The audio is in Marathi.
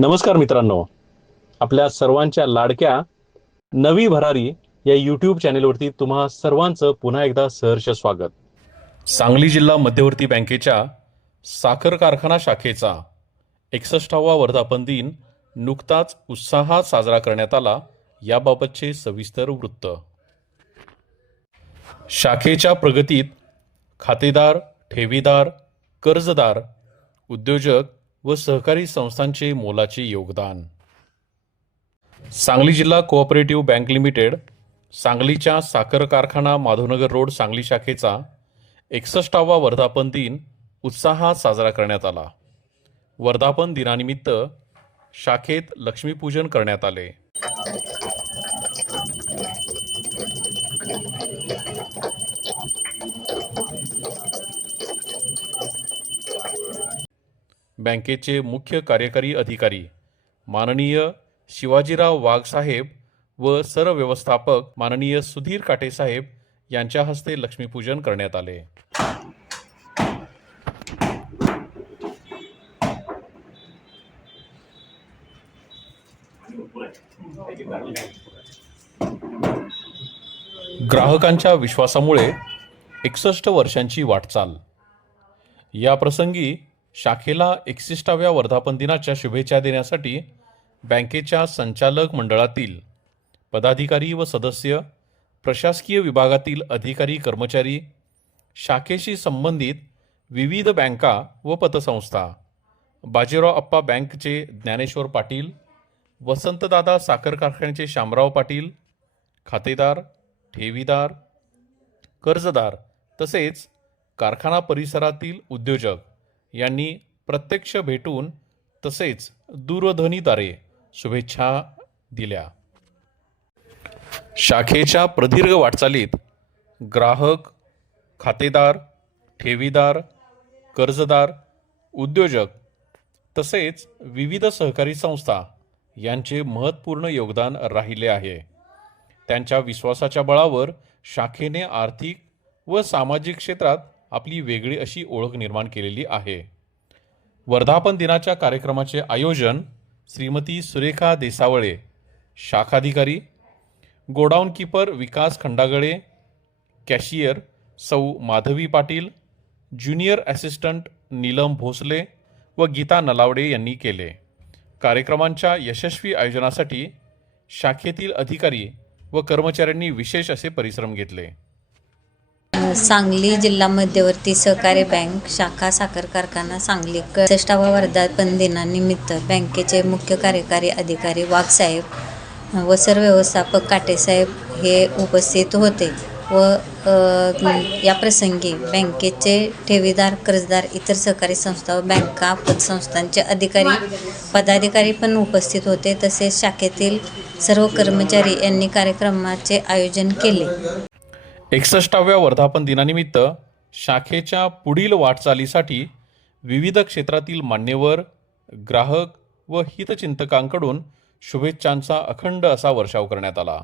नमस्कार मित्रांनो, आपल्या सर्वांच्या लाडक्या नवी भरारी या यूट्यूब चॅनेलवरती तुम्हा सर्वांचं पुन्हा एकदा सहर्ष स्वागत. सांगली जिल्हा मध्यवर्ती बँकेच्या साखर कारखाना शाखेचा 61वा वर्धापन दिन नुकताच उत्साहात साजरा करण्यात आला. याबाबतचे सविस्तर वृत्त. शाखेच्या प्रगतीत खातेदार, ठेवीदार, कर्जदार, उद्योजक व सहकारी संस्थांचे मोलाचे योगदान. सांगली जिल्हा कोऑपरेटिव्ह बँक लिमिटेड सांगलीच्या साखर कारखाना माधवनगर रोड सांगली शाखेचा 61वा वर्धापन दिन उत्साहात साजरा करण्यात आला. वर्धापन दिनानिमित्त शाखेत लक्ष्मीपूजन करण्यात आले. बँकेचे मुख्य कार्यकारी अधिकारी माननीय शिवाजीराव वाघ साहेब व सर्व व्यवस्थापक माननीय सुधीर काटे साहेब यांच्या हस्ते लक्ष्मीपूजन करण्यात आले. ग्राहकांच्या विश्वासामुळे 61 वर्षांची वाटचाल. या प्रसंगी शाखेला 61व्या वर्धापन दिनाच्या शुभेच्छा देण्यासाठी बँकेच्या संचालक मंडळातील पदाधिकारी व सदस्य, प्रशासकीय विभागातील अधिकारी कर्मचारी, शाखेशी संबंधित विविध बँका व पतसंस्था, बाजीराव अप्पा बँकचे ज्ञानेश्वर पाटील, वसंतदादा साखर कारखान्याचे शामराव पाटील, खातेदार, ठेवीदार, कर्जदार तसेच कारखाना परिसरातील उद्योजक यांनी प्रत्यक्ष भेटून तसेच दूरध्वनीद्वारे शुभेच्छा दिल्या. शाखेच्या प्रदीर्घ वाटचालीत ग्राहक, खातेदार, ठेवीदार, कर्जदार, उद्योजक तसेच विविध सहकारी संस्था यांचे महत्त्वपूर्ण योगदान राहिले आहे. त्यांच्या विश्वासाच्या बळावर शाखेने आर्थिक व सामाजिक क्षेत्रात आपली वेगळी अशी ओळख निर्माण केलेली आहे. वर्धापन दिनाच्या कार्यक्रमाचे आयोजन श्रीमती सुरेखा देसावळे, शाखाधिकारी, गोडाऊन कीपर विकास खंडागळे, कॅशियर सौ माधवी पाटील, ज्युनियर असिस्टंट नीलम भोसले व गीता नलावडे यांनी केले. कार्यक्रमांच्या यशस्वी आयोजनासाठी शाखेतील अधिकारी व कर्मचाऱ्यांनी विशेष असे परिश्रम घेतले. सांगली जिल्हा मध्यवर्ती सहकारी बँक शाखा साखर कारखाना सांगली 61वा वर्धापन दिनानिमित्त बँकेचे मुख्य कार्यकारी अधिकारी वाघसाहेब व सर्व व्यवस्थापक काटेसाहेब हे उपस्थित होते व या प्रसंगी बँकेचे ठेवीदार, कर्जदार, इतर सहकारी संस्था व बँका पतसंस्थांचे पदाधिकारी पण उपस्थित होते. तसेच शाखेतील सर्व कर्मचारी यांनी कार्यक्रमाचे आयोजन केले. 61व्या वर्धापन दिनानिमित्त शाखेच्या पुढील वाटचालीसाठी विविध क्षेत्रातील मान्यवर, ग्राहक व हितचिंतकांकडून शुभेच्छांचा अखंड असा वर्षाव करण्यात आला.